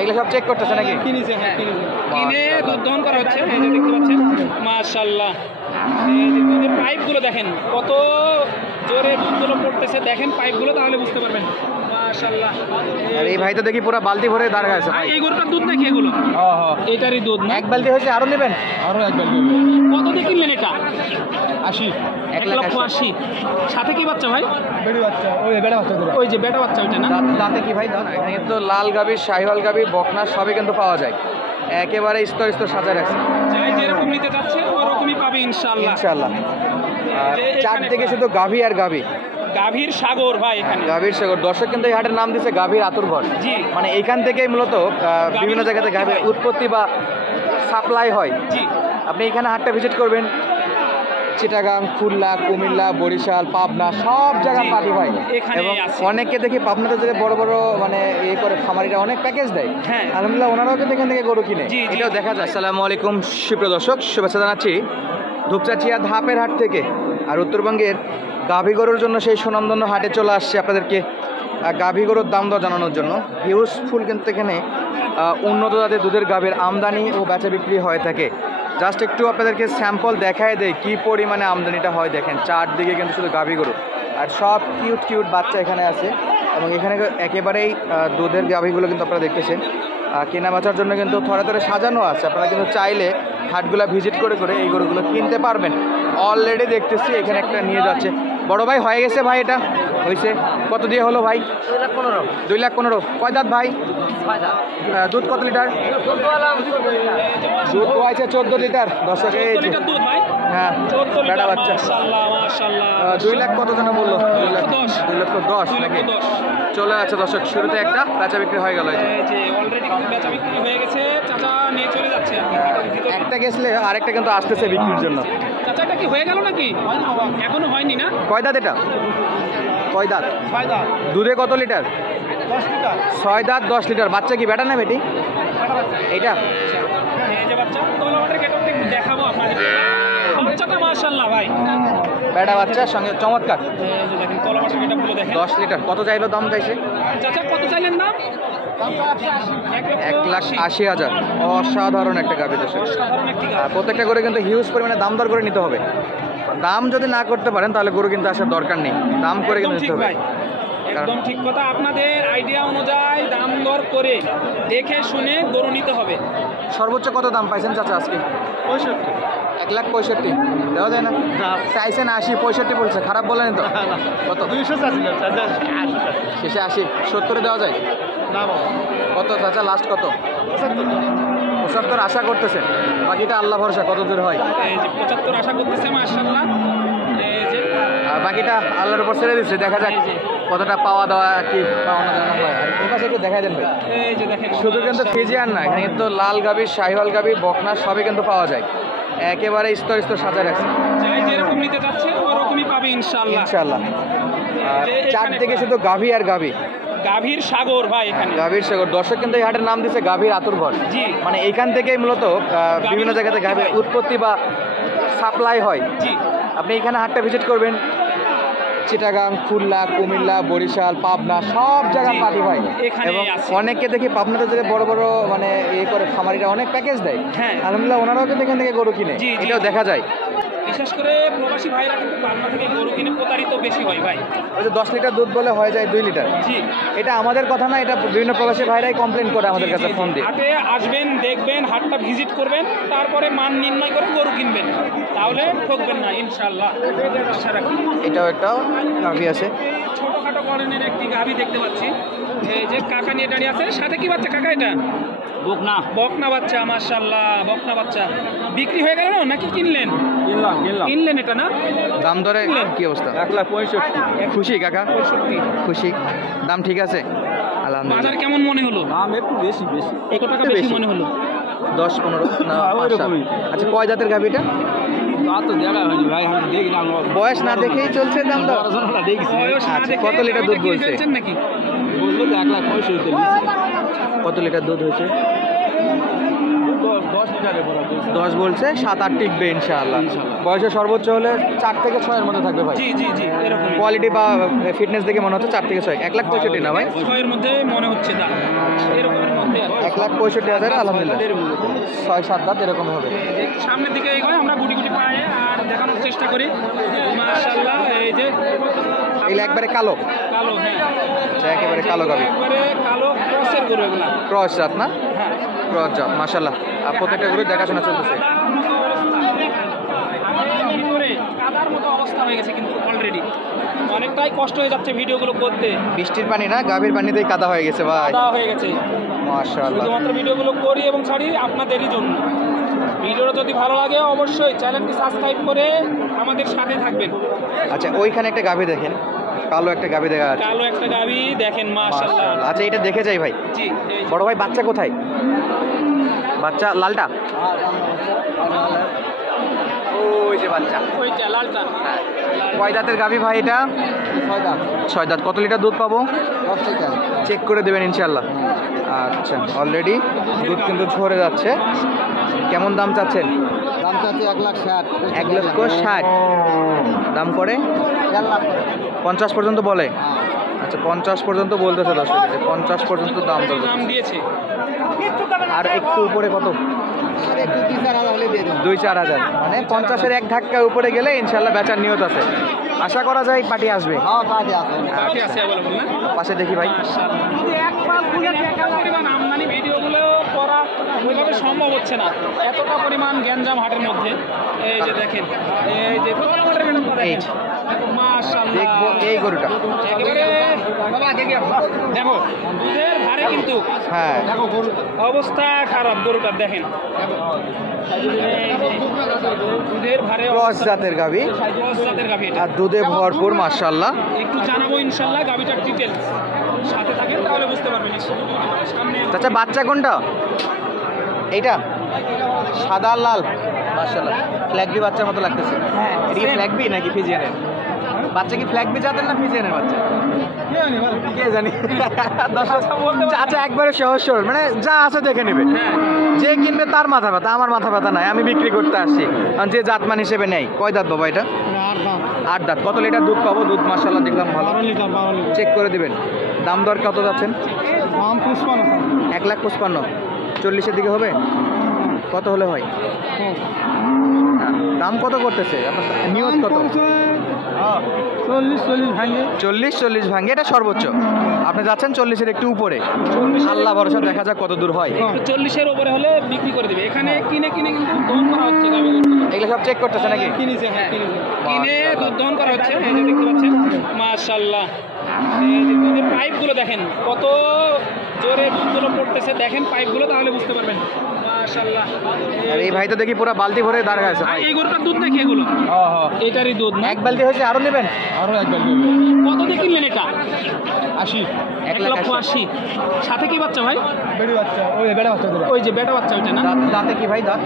এগুলো সব চেক করতেছে নাকি? কিনেছে, হ্যাঁ কিনে দুধ দহন করা হচ্ছে। এই যে দেখতে পাচ্ছেন মাশাআল্লাহ, এই যে দুধের পাইপগুলো দেখেন কত জোরে দুধগুলো পড়তেছে, দেখেন পাইপগুলো তাহলে বুঝতে পারবেন। মাশাআল্লাহ, আর এই ভাই তো দেখি পুরো বালতি ভরে দাঁড়ায় আছে ভাই। এই গরুটার দুধ নাকি এগুলো? এটারই দুধ না? এক বালতি হয়েছে, আরো নেবেন? আরো এক বালতি। কত দিয়ে কিনলেন এটা? 80, 1,80,000। সাথে কি বাচ্চা ভাই? বেড়ে বাচ্চা, ওই বেড়ে বাচ্চা। ওই যে বেটা বাচ্চা ওইটা না? দাঁতে কি ভাই? দাঁত এখানে কিন্তু লাল গাভী, শাহিওয়াল গাভী, বকনা সবই কিন্তু পাওয়া যায়। একেবারে স্তর স্তর সাজা রাখছে। যাই যেরকম নিতে চাচ্ছে ওরকমই পাবে ইনশাআল্লাহ। ইনশাআল্লাহ। চারদিকে শুধু গাভী আর গাভী। গাভীর সাগর ভাই এখানে। গাভীর সাগর। দর্শক কিন্তু এই হাটের নাম দিয়েছে গাভীর আতুর ঘর। জি। মানে এখান থেকেই মূলত বিভিন্ন জায়গাতে গাভীর উৎপত্তি বা সাপ্লাই হয়। জি। আপনি এখানে হাটটা ভিজিট করবেন, চিটাগাং, খুলনা, কুমিল্লা, বরিশাল, পাবনা সব জায়গায় পাটি হয়। এবং অনেককে দেখি পাবনাতে যে বড় বড় মানে ইয়ে করে খামারিরা অনেক প্যাকেজ দেয়। হ্যাঁ, আলহামদুলিল্লাহ ওনারাও কিন্তু এখান থেকে গরু কিনে, এটাও দেখা যায়। আসসালামু আলাইকুম সুপ্রিয় দর্শক, শুভেচ্ছা জানাচ্ছি ধূপচাচিয়া ধাপের হাট থেকে। আর উত্তরবঙ্গের গাভী গরুর জন্য সেই সুনামধন্য হাটে চলে আসছে আপনাদেরকে গাভী গরুর দাম দর জানানোর জন্য। হিউজফুল কিন্তু এখানে উন্নত জাতের দুধের গাভীর আমদানি ও বেচা বিক্রি হয়ে থাকে। জাস্ট একটু আপনাদেরকে স্যাম্পল দেখায় দেয় কী পরিমাণে আমদানিটা হয়। দেখেন চারদিকে কিন্তু শুধু গাভী গরু আর সব কিউট কিউট বাচ্চা এখানে আছে। এবং এখানে একেবারেই দুধের গাভীগুলো কিন্তু আপনারা দেখতেছেন কেনা বেচার জন্য কিন্তু থরে থরে সাজানো আছে। আপনারা কিন্তু চাইলে হাটগুলো ভিজিট করে করে এই গরুগুলো কিনতে পারবেন। অলরেডি দেখতেছি এখানে একটা নিয়ে যাচ্ছে। বড় ভাই হয়ে গেছে ভাই? এটা হয়েছে কত দিয়ে হলো ভাই? 2,15,000। কয় দাঁত ভাই? দুধ কত লিটার? দুধ হয়েছে 14 লিটার। দর্শক এই হ্যাঁ বেটা বাচ্চা। 2 লাখ কত যেন বললো? 2,10,000 নাকি? চলে আছে দর্শক, শুরুতে একটা বেচা বিক্রি হয়ে গেল। একটা গেছলে আরেকটা কিন্তু আসতেছে বিক্রির জন্য। চাচাটা কি হয়ে গেল নাকি? এখনো হয়নি না? কয় দাঁত এটা? কয় দাঁত? 6 দাঁত। দুধে কত লিটার? 10 লিটার। 6 দাঁত 10 লিটার। বাচ্চা কি বেটা না বেটি? এইটা এই যে বাচ্চা তলাবাটের গেটটা একটু দেখাবো আপনাদের। বাচ্চাটা মাশাআল্লাহ ভাই, বেটা বাচ্চার সঙ্গে চমৎকার। এই যে দেখেন তলাবাটের গেটগুলো দেখেন। 10 লিটার। কত চাইলো দাম চাইছে? চাচা কত চাইলেন দাম? 1,80,000। অসাধারণ একটা গাভী দর্শক। প্রত্যেকটা করে কিন্তু হিউজ পরিমাণে দাম দর করে নিতে হবে। দাম যদি না করতে পারেন তাহলে গরু কিন্তু আসার দরকার নেই, দাম করে কিন্তু নিতে হবে। একদম ঠিক কথা, আপনাদের আইডিয়া অনুযায়ী দাম দর করে দেখে শুনে গরু নিতে হবে। সর্বোচ্চ কত দাম পাইছেন চাচা আজকে? 65। 1,65,000 দেওয়া যায় না? চাইছেন 80, 65 বলছে, খারাপ বলেন তো? কত? 200 চাইছিলেন চাচা, 80। শেষে 80, 70 দেওয়া যায় না বাবা। কত চাচা লাস্ট কত? 75 আশা করতেছেন, বাকিটা আল্লাহ ভরসা কত দূর হয়। এই যে 75 আশা করতেছে মাশাআল্লাহ। এই যে আর বাকিটা আল্লাহর উপর ছেড়ে দিচ্ছে, দেখা যাক কতটা পাওয়া দেওয়া কি পাওনা দেওয়া হয়। আর এই পাশে একটু দেখা দেন ভাই। এই যে দেখেন শুধু কিন্তু ফিজিয়ান না, এখানে কিন্তু লাল গাভী, শাহিওয়াল গাভী, বকনা সবই কিন্তু পাওয়া যায়। একেবারে স্তর স্তর সাজা রাখছে। যাই যেরকম নিতে চাচ্ছে ওরকমই পাবে ইনশাআল্লাহ। ইনশাআল্লাহ। চারদিকে শুধু গাভী আর গাভী। গাভীর সাগর ভাই এখানে। গাভীর সাগর। দর্শক কিন্তু এই হাটের নাম দিয়েছে গাভীর আতুর ঘর। জি। মানে এখান থেকেই মূলত বিভিন্ন জায়গাতে গাভীর উৎপত্তি বা সাপ্লাই হয়। জি। আপনি এখানে হাটটা ভিজিট করবেন, চিটাগাং, খুলনা, কুমিল্লা, বরিশাল, পাবনা সব জায়গায় পাটি হয়। এবং অনেককে দেখি পাবনাতে যে বড় বড় মানে ইয়ে করে খামারিরা অনেক প্যাকেজ দেয়। হ্যাঁ, আলহামদুলিল্লাহ ওনারাও কিন্তু এখান থেকে গরু কিনে, এটাও দেখা যায়। বিশেষ করে প্রবাসী ভাইরা কিন্তু পাবনা থেকে গরু কিনে প্রতারিত বেশি হয় ভাই। ওই যে 10 লিটার দুধ বলে হয়ে যায় 2 লিটার। জি। এটা আমাদের কথা না, এটা বিভিন্ন প্রবাসী ভাইরাই কমপ্লেন করে আমাদের কাছে ফোন দিয়ে। হাটে আসবেন, দেখবেন, হাটটা ভিজিট করবেন, তারপরে মান নির্ণয় করে গরু কিনবেন, তাহলে ঠকবেন না ইনশাআল্লাহ। আশা রাখি। এটাও একটা গাভী আছে, ছোটখাটো ধরনের একটি গাভী দেখতে পাচ্ছি। এই যে কাকা নিয়ে দাঁড়িয়ে আছে, সাথে কি বাচ্চা কাকা? এটা বকনা। বকনা বাচ্চা মাশাআল্লাহ, বকনা বাচ্চা। বিক্রি হয়ে গেল নাকি কিনলেন? কিনলেন এটা না? দাম ধরে কি অবস্থা? 1,65,000। খুশি কাকা? 65। খুশি। দাম ঠিক আছে আলহামদুলিল্লাহ। বাজার কেমন মনে হলো? দাম একটু বেশি কত টাকা বেশি মনে হলো? 10-15 না 5-7। আচ্ছা কয় দাঁতের গাভীটা? তা তো দেখা হয়নি ভাই, আমি দেখি না। বয়স না দেখেই চলছে দাম দর? দেখছি। আচ্ছা কত লিটার দুধ বলছে? নাকি বললো তো 1,65,000। কত লিটার দুধ হয়েছে? 10 লিটারে বড় 10 বলছে, 7-8 টিকবে ইনশাআল্লাহ। বয়সে সর্বোচ্চ হলে 4 থেকে 6 এর মধ্যে থাকবে ভাই। জি জি জি, এরকম কোয়ালিটি বা ফিটনেস দেখে মনে হচ্ছে 4 থেকে 6। 1,65,000 না ভাই? 6 এর মধ্যে মনে হচ্ছে দাম এরকমের মধ্যে। 1,65,000 আলহামদুলিল্লাহ 6-7 দাঁত এরকম হবে। একটু সামনের দিকে এগোয় আমরা গুটি গুটি পায়ে আর দেখানোর চেষ্টা করি। মাশাআল্লাহ, এই যে এগুলো একবারে কালো, কালো, হ্যাঁ আচ্ছা একেবারে কালো গাভী, একবারে কালো ক্রসের গরু এগুলা। ক্রস জাত না? হ্যাঁ, ক্রস জাত মাশাআল্লাহ। আর প্রত্যেকটা গরু দেখাশোনা চলতেছে। ভিতরে কাদার মতো অবস্থা হয়ে গেছে কিন্তু অলরেডি অনেকটাই কষ্ট হয়ে যাচ্ছে ভিডিওগুলো করতে। বৃষ্টির পানি না, গাভীর পানিতেই কাদা হয়ে গেছে ভাই। কাদা হয়ে গেছে, মাশাআল্লাহ। শুধুমাত্র ভিডিওগুলো করি এবং ছাড়ি আপনাদেরই জন্য। ভিডিওটা যদি ভালো লাগে অবশ্যই চ্যানেলটি সাবস্ক্রাইব করে আমাদের সাথে থাকবেন। আচ্ছা ওইখানে একটা গাভী দেখেন, কালো একটা গাভী দেখা যাচ্ছে। কালো একটা গাবি দেখেন, মাশাআল্লাহ। মাশাআল্লাহ। আচ্ছা এটা দেখে যাই ভাই। জি, এই যে বড় ভাই বাচ্চা কোথায়? বাচ্চা লালটা, ওই যে বাচ্চা, ওইটা লালটা। কয় দাঁতের গাভী ভাই এটা? 6 দাঁত। কত লিটার দুধ পাবো? চেক করে দেবেন ইনশাল্লাহ। আচ্ছা অলরেডি দুধ কিন্তু ঝরে যাচ্ছে। কেমন দাম চাচ্ছেন? দাম চাচ্ছি 1,60,000। 1,60,000 দাম করে 50 পর্যন্ত বলে। আচ্ছা 50 পর্যন্ত বলতেছে, 50 পর্যন্ত দাম বলতে। নাম দিয়েছে। আর একটু উপরে কত? 2-4 হাজার, মানে 50-এর এক ধাক্কা উপরে গেলে ইনশাল্লাহ বেচার নিয়ত আছে। আশা করা যায় পার্টি আসবে। পার্টি আছে available না? পাশে দেখি ভাই। পরিমাণ আমদানি ভিডিওগুলো করা ওইভাবে সম্ভব হচ্ছে না, এতটা পরিমাণ গ্যাঞ্জাম হাটের মধ্যে। এই যে দেখেন, এই যে এই যে। মাশাআল্লাহ, দেখবো এই গরুটা। একেবারে দেখো দুধের ভারে কিন্তু হ্যাঁ অবস্থা খারাপ গরুটার, দেখেন এই যে দুধের ভারে ক্রস জাতের গাভী ক্রস জাতের গাভী এটা। আর দুধে ভরপুর মাশাআল্লাহ। একটু জানাবো ইনশাল্লাহ গাভীটার ডিটেলস, সাথে থাকেন তাহলে বুঝতে পারবেন। সামনে আচ্ছা বাচ্চা কোনটা? এইটা সাদা আর লাল মাশাআল্লাহ, ফ্ল্যাগবি বাচ্চার মতো লাগতেছে। হ্যাঁ, এটা কি same। ফ্ল্যাগবি নাকি ফিজিয়ানের বাচ্চা? কি ফ্ল্যাগবি জাতের না ফিজিয়ানের বাচ্চা? কে জানি। আচ্ছা একবারে সহজ সরল, মানে যা আছে দেখে নেবে। হ্যাঁ, যে কিনবে তার মাথা ব্যথা, আমার মাথা ব্যথা নাই, আমি বিক্রি করতে আসছি। কারণ যে জাতমান হিসেবে নেই। কয় দাঁত বাবা এটা? 8 দাঁত। কত লিটার দুধ পাবো? দুধ মাশাআল্লাহ দেখলাম ভালো। 12 লিটার। চেক করে দিবেন। দাম দর কত যাচ্ছেন? দাম 55। 1,55,000। 40-এর দিকে হবে? কত হলে হয়? দাম কত করতেছে আপনার নিয়ত কত? 40 ভাঙে। 40 ভাঙে, এটা সর্বোচ্চ। আপনি যাচ্ছেন 40-এর একটু উপরে। আল্লাহ ভরসা, দেখা যাক কত দূর হয়। একটু 40-এর উপরে হলে বিক্রি করে দিবে। এখানে কিনে কিনে কিন্তু দহন করা হচ্ছে গাভীগুলো। এগুলো সব চেক করতেছে নাকি? কিনেছে, হ্যাঁ কিনে দুধ দহন করা হচ্ছে। এই যে দেখতে পাচ্ছেন মাশাআল্লাহ, এই যে দুধের পাইপগুলো দেখেন কত জোরে দুধগুলো পড়তেছে, দেখেন পাইপগুলো তাহলে বুঝতে পারবেন। মাশাআল্লাহ। আর এই ভাই তো দেখি পুরো বালতি ভরে দাঁড়ায় আছে ভাই। এই গরুটার দুধ নাকি এগুলো? এটারই দুধ না? এক বালতি হয়েছে, আরো নেবেন? আরো একবার কত দিয়ে কিনলেন এটা? 80। 1,80,000। সাথে কি বাচ্চা ভাই? বেড়ে বাচ্চা, ওই বেড়ে বাচ্চা। ওই যে বেটা বাচ্চা ওইটা না? দাঁতে কি ভাই দাঁত?